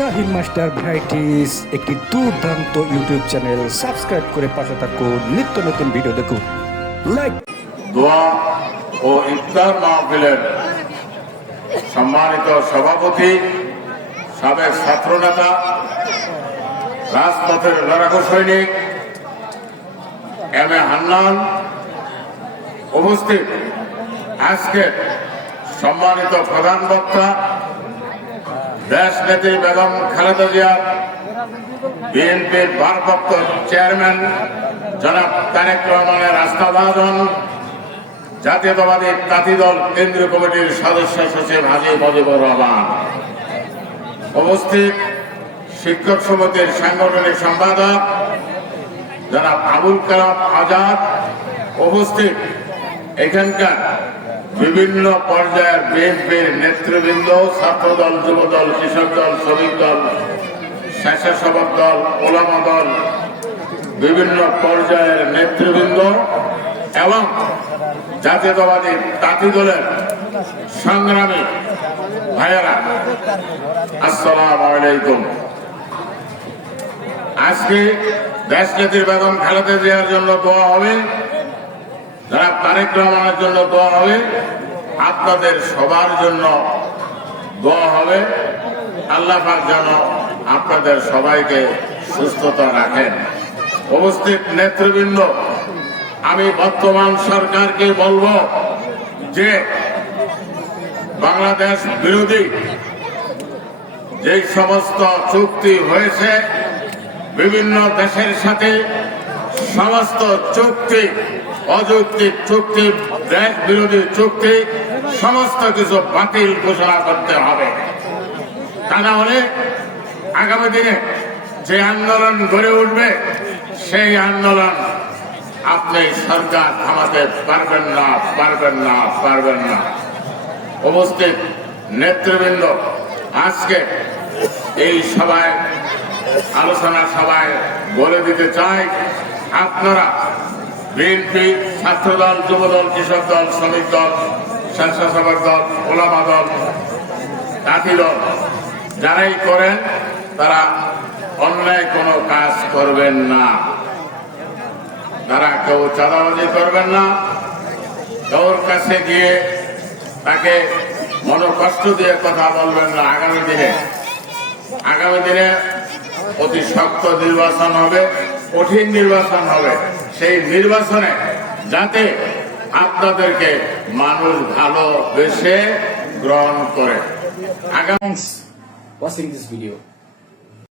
Shahin master varieties, একটি দুর্দান্ত YouTube channel. Subscribe করে পাশে থাকুন, নিত্য নতুন ভিডিও দেখুন। লাইক। দোয়া ও ইফতার মাহফিলের সম্মানিত সভাপতি, সাবেক ছাত্রনেতা, রাজপথের লড়াকু সৈনিক, এম এ হান্নান উপস্থিত। আজকে সম্মানিত প্রধান বক্তা দেশ বেগম খালেদা জিয়া, বিএনপির ভারপ্রাপ্ত চেয়ারম্যান জনাব তারেক রহমানের আস্থাভাজন, জাতীয়তাবাদী তাঁতি দল কেন্দ্রীয় কমিটির সদস্য সচিব হাজি মজিবুর রহমান। উপস্থিত শিক্ষক সমিতির সাংগঠনিক সম্পাদক জনাব আবুল কালাম আজাদ। উপস্থিত এখানকার বিভিন্ন পর্যায়ের বিএনপির নেতৃবৃন্দ, ছাত্রদল, যুবদল, কৃষক দল, শ্রমিক দল, স্বেচ্ছাসেবক দল, ওলামা দল, বিভিন্ন পর্যায়ের নেতৃবৃন্দ এবং জাতীয়তাবাদী তাঁতি দলের সংগ্রামী ভাইয়েরা, আসসালাম আলাইকুম। আজকে দেশ নেত্রী বেগম খালেদা জিয়ার জন্য দোয়া হবে। যারা তারেক রহমানের জন্য দোয়া হবে, আপনাদের সবার জন্য দোয়া হবে। আল্লাহ যেন আপনাদের সবাইকে সুস্থতা রাখেন। উপস্থিত নেতৃবৃন্দ, আমি বর্তমান সরকারকে বলব যে, বাংলাদেশ বিরোধী যে সমস্ত চুক্তি হয়েছে, বিভিন্ন দেশের সাথে সমস্ত চুক্তি অযৌক্তিক চুক্তি দেশ বিরোধী চুক্তি, সমস্ত কিছু বাতিল ঘোষণা করতে হবে। তা না হলে আগামী দিনে যে আন্দোলন গড়ে উঠবে, সেই আন্দোলন আপনি সরকার থামাতে পারবেন না পারবেন না পারবেন না। উপস্থিত নেতৃবৃন্দ, আজকে এই সভায়, আলোচনা সভায় বলে দিতে চাই, আপনারা বিএনপি ছাত্রদল, যুবদল, কৃষক দল, শ্রমিক দল, স্বেচ্ছাসেবক দল, ওলামা দল তাঁতি দল, যারাই করেন, তারা অন্যায় কোনো কাজ করবেন না। তারা কেউ চাঁদাবাজি করবেন না কারোর কাছে গিয়ে তাকে মনোকষ্ট দিয়ে কথা বলবেন না আগামী দিনে। আগামী দিনে অতি শক্ত নির্বাচন হবে, কঠিন নির্বাচন হবে। সেই নির্বাচনে যাতে আপনাদেরকে মানুষ ভালোবেসে গ্রহণ করে আগামী ওয়াচিং watching ভিডিও.